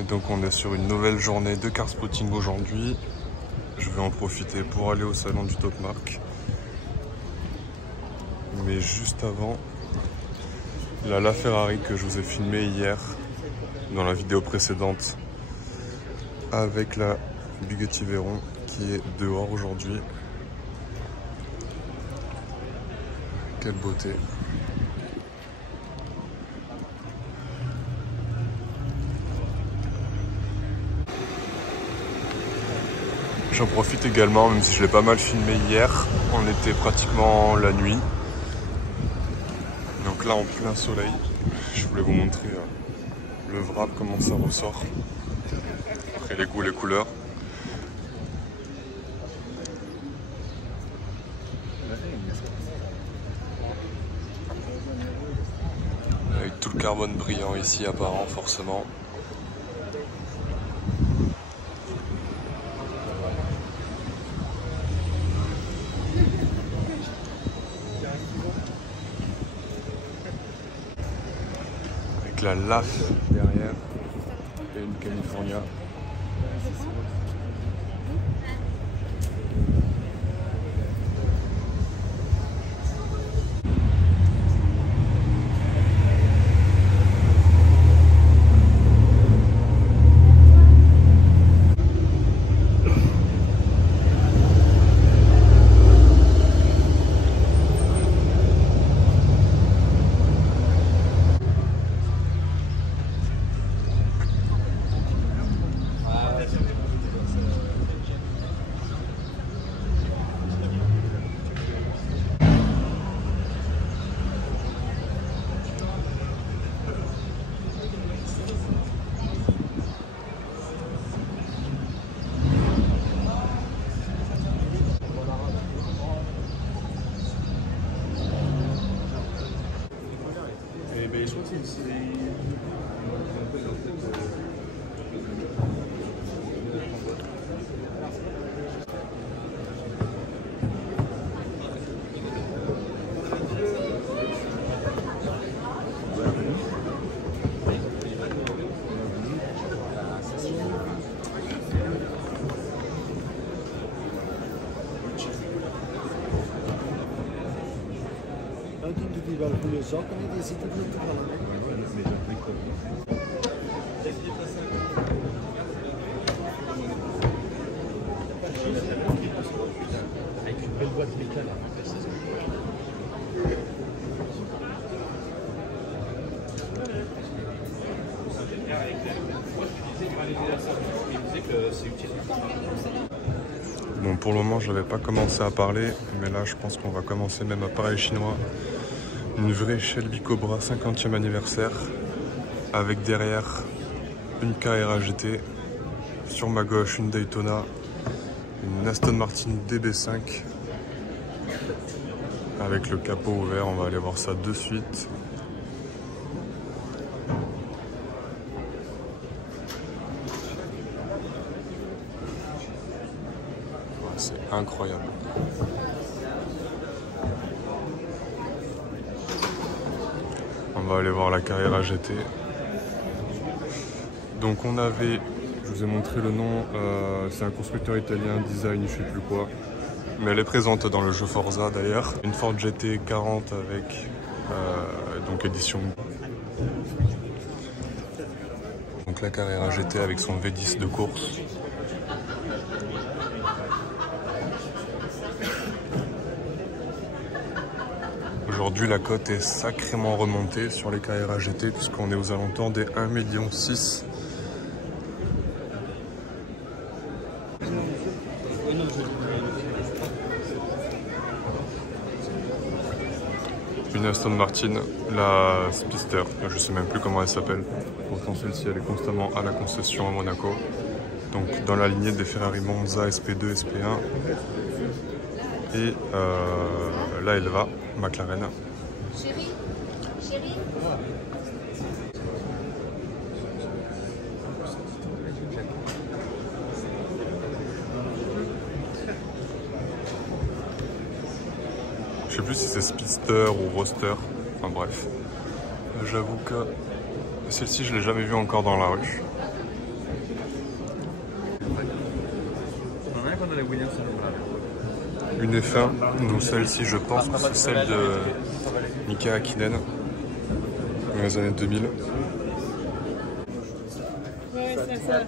Et donc on est sur une nouvelle journée de car spotting aujourd'hui. Je vais en profiter pour aller au salon du Top Mark. Mais juste avant, la LaFerrari que je vous ai filmé hier dans la vidéo précédente avec la Bugatti Veyron qui est dehors aujourd'hui. Quelle beauté! J'en profite également, même si je l'ai pas mal filmé hier, on était pratiquement la nuit. Donc là en plein soleil, je voulais vous montrer le wrap, comment ça ressort. Après les goûts, les couleurs. Avec tout le carbone brillant ici apparent forcément. Avec la LAF derrière et une California. Die wel goede zakken, die zitten er niet te vallen. Avec une belle boîte métal. Bon, pour le moment, je n'avais pas commencé à parler, mais là, je pense qu'on va commencer même à parler chinois. Une vraie Shelby Cobra 50e anniversaire, avec derrière une Carrera GT, sur ma gauche une Daytona, une Aston Martin DB5, avec le capot ouvert. On va aller voir ça de suite. C'est incroyable. On va aller voir la Carrera GT. Donc on avait, je vous ai montré le nom, c'est un constructeur italien, design, je sais plus quoi. Mais elle est présente dans le jeu Forza d'ailleurs. Une Ford GT 40 avec donc édition. Donc la Carrera GT avec son V10 de course. Aujourd'hui, la cote est sacrément remontée sur les Carrera GT puisqu'on est aux alentours des 1,6 million. Une Aston Martin, la Speedster, je sais même plus comment elle s'appelle. Pourtant celle-ci elle est constamment à la concession à Monaco. Donc dans la lignée des Ferrari Monza SP2, SP1. Et là elle va, McLaren. Chérie, chérie. Je sais plus si c'est Speedster ou Roadster, enfin bref. J'avoue que celle-ci je l'ai jamais vue encore dans la rue. Une F1, donc celle-ci je pense que c'est celle de Mika Hakkinen dans les années 2000. Ouais, c'est ça.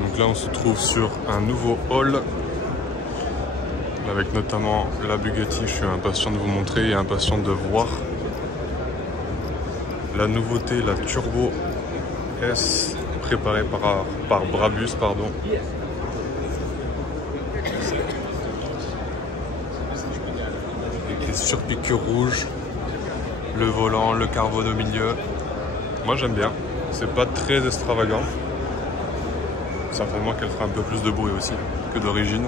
Donc là on se trouve sur un nouveau hall avec notamment la Bugatti. Je suis impatient de vous montrer et impatient de voir la nouveauté, la Turbo S préparée par Brabus, pardon. Avec les surpiqûres rouges, le volant, le carbone au milieu. Moi j'aime bien, c'est pas très extravagant. Certainement qu'elle fera un peu plus de bruit aussi que d'origine.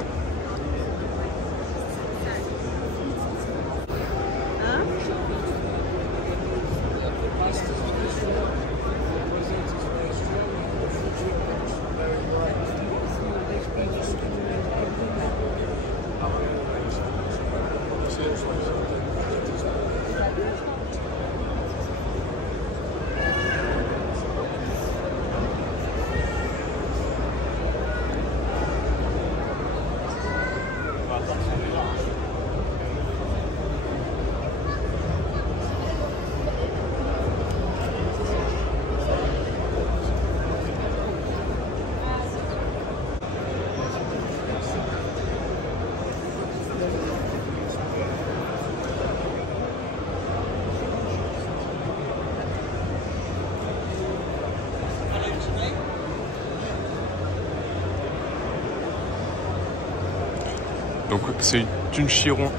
Donc c'est une Chiron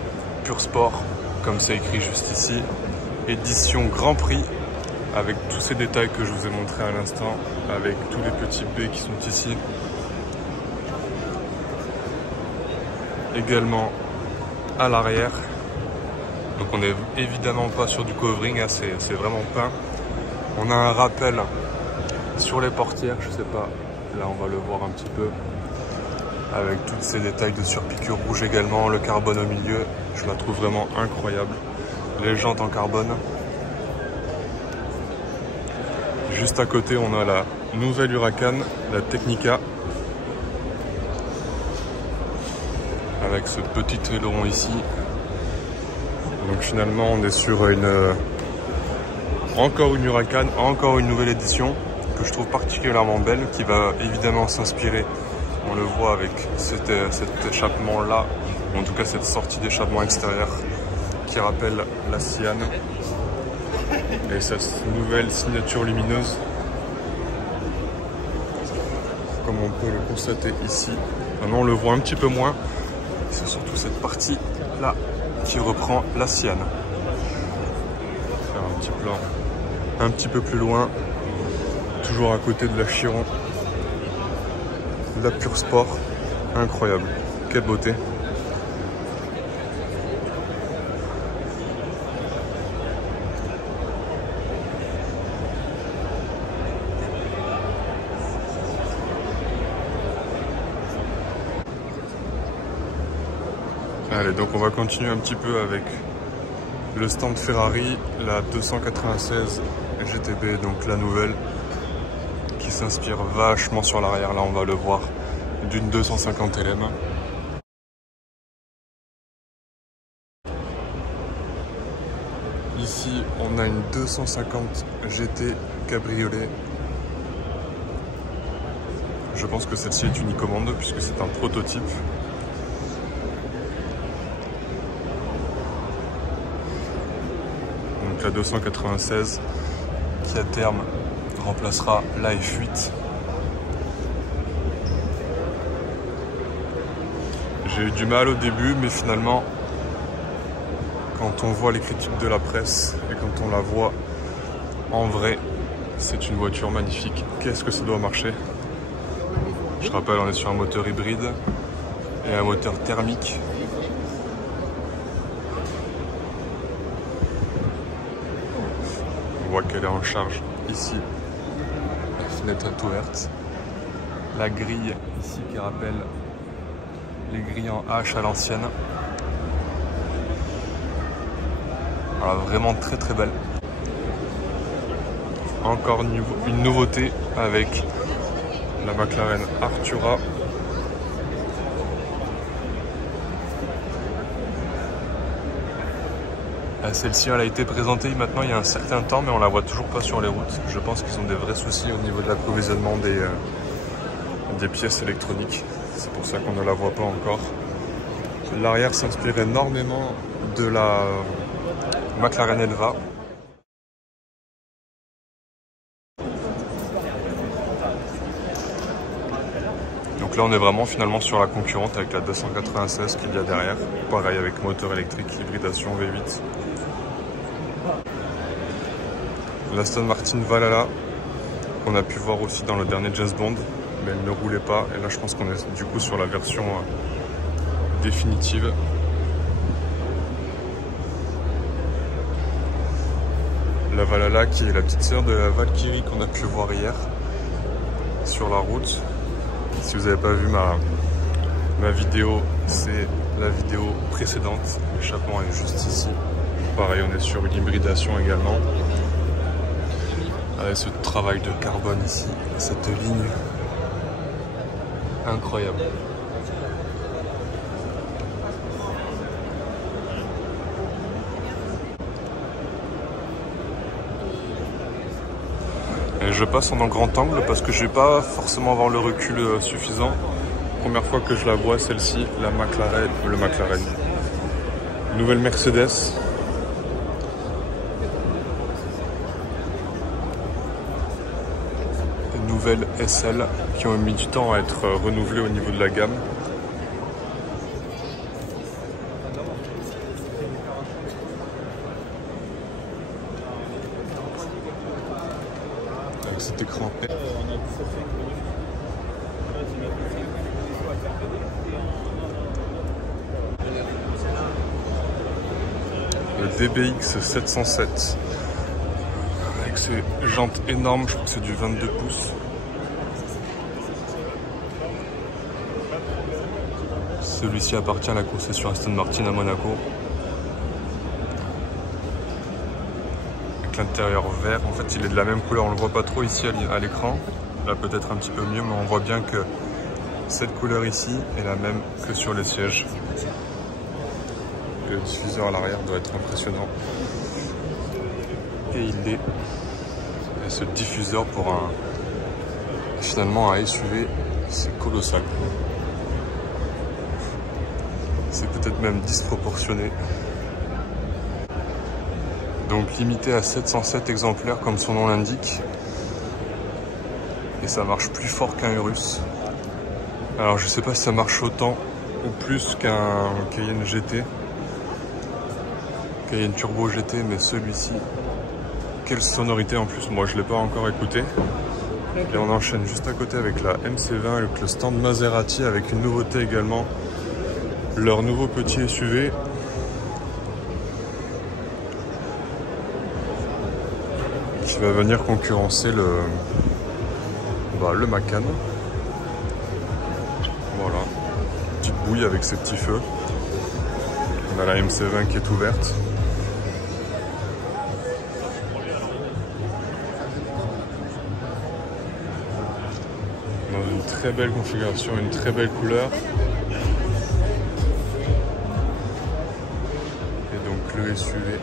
Pur Sport, comme c'est écrit juste ici, édition Grand Prix, avec tous ces détails que je vous ai montrés à l'instant, avec tous les petits baies qui sont ici. Également à l'arrière. Donc on n'est évidemment pas sur du covering, hein, c'est vraiment peint. On a un rappel sur les portières, je sais pas, là on va le voir un petit peu. Avec tous ces détails de surpiqûre rouge également, le carbone au milieu, je la trouve vraiment incroyable. Les jantes en carbone. Juste à côté, on a la nouvelle Huracan, la Technica. Avec ce petit aileron ici. Donc finalement, on est sur encore une Huracan, encore une nouvelle édition que je trouve particulièrement belle, qui va évidemment s'inspirer. On le voit avec cet échappement-là, ou en tout cas cette sortie d'échappement extérieur qui rappelle la Sian. Et sa nouvelle signature lumineuse, comme on peut le constater ici. Maintenant on le voit un petit peu moins, c'est surtout cette partie-là qui reprend la Sian. Faire un petit plan un petit peu plus loin, toujours à côté de la Chiron. La Pur Sport, incroyable, quelle beauté. Allez, donc on va continuer un petit peu avec le stand Ferrari, la 296 GTB, donc la nouvelle, qui s'inspire vachement sur l'arrière, là on va le voir, d'une 250 LM. Ici on a une 250 GT cabriolet. Je pense que celle-ci est unicommande puisque c'est un prototype. Donc la 296 qui à terme remplacera la F8. J'ai eu du mal au début, mais finalement, quand on voit les critiques de la presse et quand on la voit en vrai, c'est une voiture magnifique. Qu'est-ce que ça doit marcher? Je rappelle, on est sur un moteur hybride et un moteur thermique. voit qu'elle est en charge ici. La fenêtre est ouverte. La grille ici qui rappelle les grilles en H à l'ancienne. Voilà, vraiment très très belle. Encore une nouveauté avec la McLaren Artura. Celle-ci elle a été présentée maintenant il y a un certain temps, mais on la voit toujours pas sur les routes. Je pense qu'ils ont des vrais soucis au niveau de l'approvisionnement des pièces électroniques. C'est pour ça qu'on ne la voit pas encore. L'arrière s'inspire énormément de la McLaren Elva. Donc là on est vraiment finalement sur la concurrente avec la 296 qu'il y a derrière. Pareil avec moteur électrique, hybridation V8. L'Aston Martin Valhalla qu'on a pu voir aussi dans le dernier James Bond, mais elle ne roulait pas. Et là je pense qu'on est du coup sur la version définitive. La Valhalla qui est la petite sœur de la Valkyrie qu'on a pu voir hier sur la route. Si vous n'avez pas vu ma vidéo, c'est la vidéo précédente. L'échappement est juste ici. Pareil, on est sur une hybridation également. Avec ce travail de carbone ici, cette ligne incroyable. Et je passe en grand angle parce que je vais pas forcément avoir le recul suffisant. Première fois que je la vois, celle-ci, la McLaren, nouvelle Mercedes. Nouvelle SL qui ont mis du temps à être renouvelées au niveau de la gamme. Avec cet écran. Le DBX 707 avec ses jantes énormes, je crois que c'est du 22 pouces. Celui-ci appartient à la concession Aston Martin à Monaco. Avec l'intérieur vert, en fait il est de la même couleur, on le voit pas trop ici à l'écran. Là peut-être un petit peu mieux, mais on voit bien que cette couleur ici est la même que sur les sièges. Le diffuseur à l'arrière doit être impressionnant. Et il est. Et ce diffuseur pour finalement un SUV, c'est colossal. C'est peut-être même disproportionné. Donc limité à 707 exemplaires comme son nom l'indique. Et ça marche plus fort qu'un Urus. Alors je sais pas si ça marche autant ou plus qu'un Cayenne GT. Cayenne Turbo GT, mais celui-ci, quelle sonorité en plus. Moi je l'ai pas encore écouté. Et on enchaîne juste à côté avec la MC20, avec le stand Maserati, avec une nouveauté également. Leur nouveau petit SUV. Qui va venir concurrencer le Macan. Voilà. Petite bouille avec ses petits feux. On a la MC20 qui est ouverte. Dans une très belle configuration, une très belle couleur. Le SUV.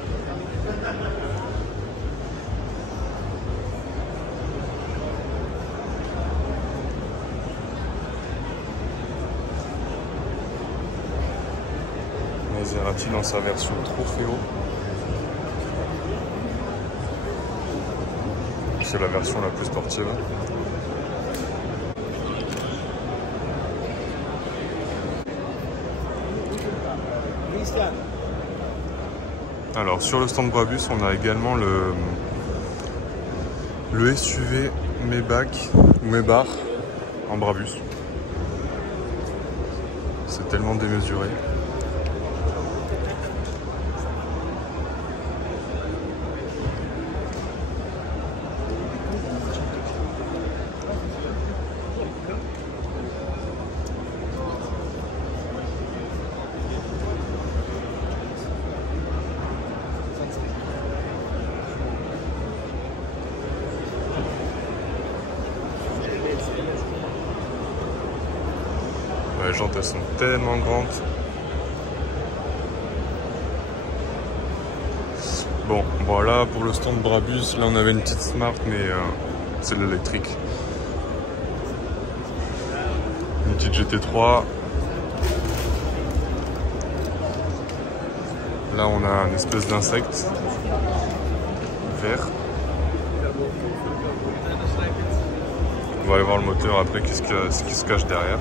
Maserati dans sa version Trofeo. C'est la version la plus sportive. Alors sur le stand Brabus, on a également le SUV Maybach en Brabus. C'est tellement démesuré. les jantes elles sont tellement grandes. Bon, voilà pour le stand Brabus. Là on avait une petite Smart, mais c'est de l'électrique. Une petite GT3. Là on a une espèce d'insecte vert. On va aller voir le moteur après, ce qui se cache derrière.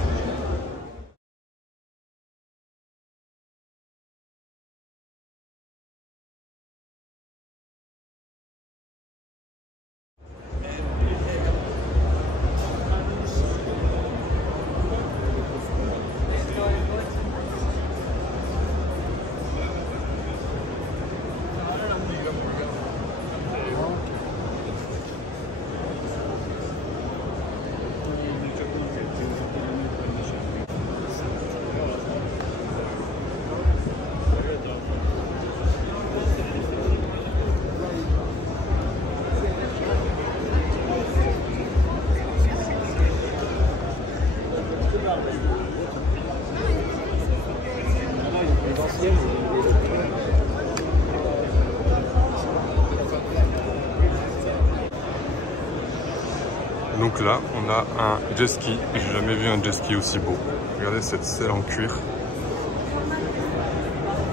Donc là, on a un jet ski. J'ai jamais vu un jet ski aussi beau. Regardez cette selle en cuir.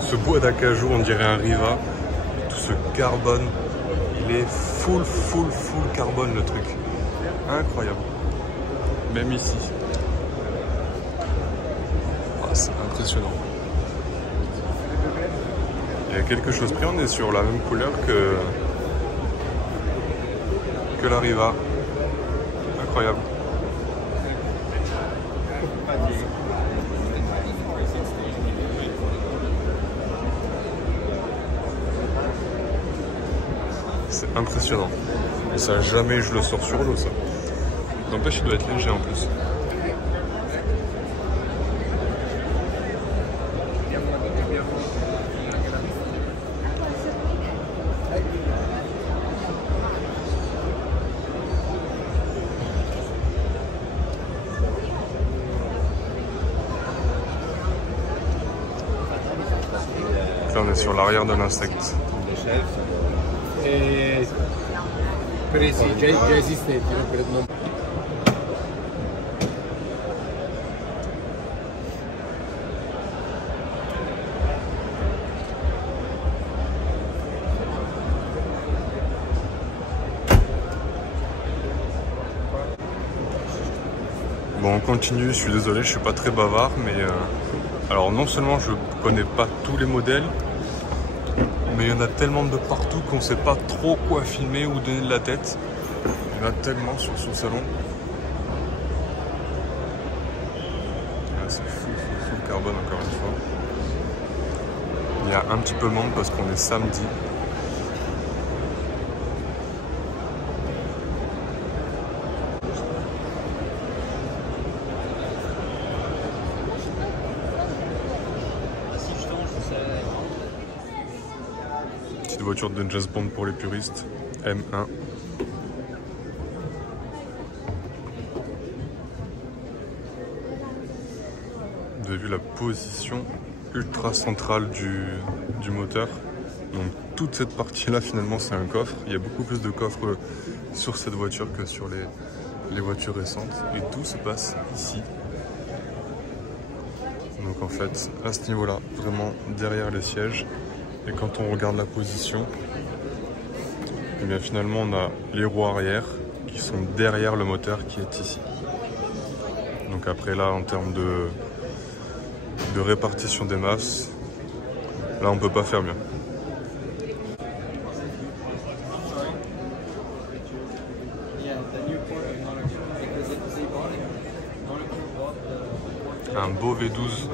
Ce bois d'acajou, on dirait un Riva. Tout ce carbone, il est full carbone le truc. Incroyable. Même ici. Ah, c'est impressionnant. Il y a quelque chose pris, on est sur la même couleur que la Riva. Incroyable. C'est impressionnant. Et ça, jamais je le sors sur l'eau, ça. N'empêche, il doit être léger en plus. Là, on est sur l'arrière de l'insecte. Bon, on continue, je suis désolé, je suis pas très bavard, mais alors non seulement je connais pas tous les modèles, mais il y en a tellement de partout qu'on sait pas trop quoi filmer ou donner de la tête. Il y en a tellement sur ce salon. Ah, c'est fou le carbone encore une fois. Il y a un petit peu de monde parce qu'on est samedi. Voiture de James Bond pour les puristes, M1. Vous avez vu la position ultra centrale du moteur. Donc toute cette partie là finalement c'est un coffre. Il y a beaucoup plus de coffres sur cette voiture que sur les voitures récentes. Et tout se passe ici. Donc en fait à ce niveau là, vraiment derrière les sièges. Et quand on regarde la position, et bien finalement on a les roues arrière qui sont derrière le moteur qui est ici. Donc après là en termes de répartition des masses, là on peut pas faire mieux. Un beau V12.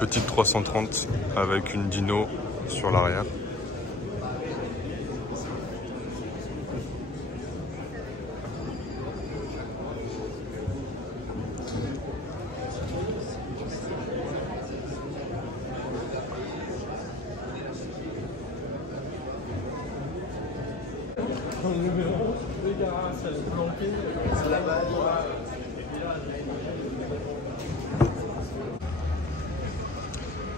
Petite 330 avec une dyno sur l'arrière.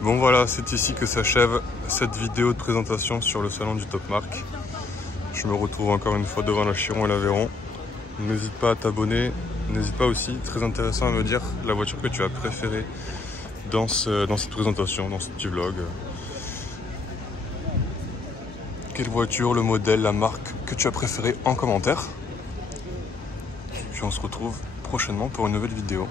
Bon voilà, c'est ici que s'achève cette vidéo de présentation sur le salon du Top Marque. Je me retrouve encore une fois devant la Chiron et l'Aveyron. N'hésite pas à t'abonner, n'hésite pas aussi, très intéressant à me dire la voiture que tu as préférée dans cette présentation, dans ce petit vlog. Quelle voiture, le modèle, la marque que tu as préférée en commentaire. Puis on se retrouve prochainement pour une nouvelle vidéo.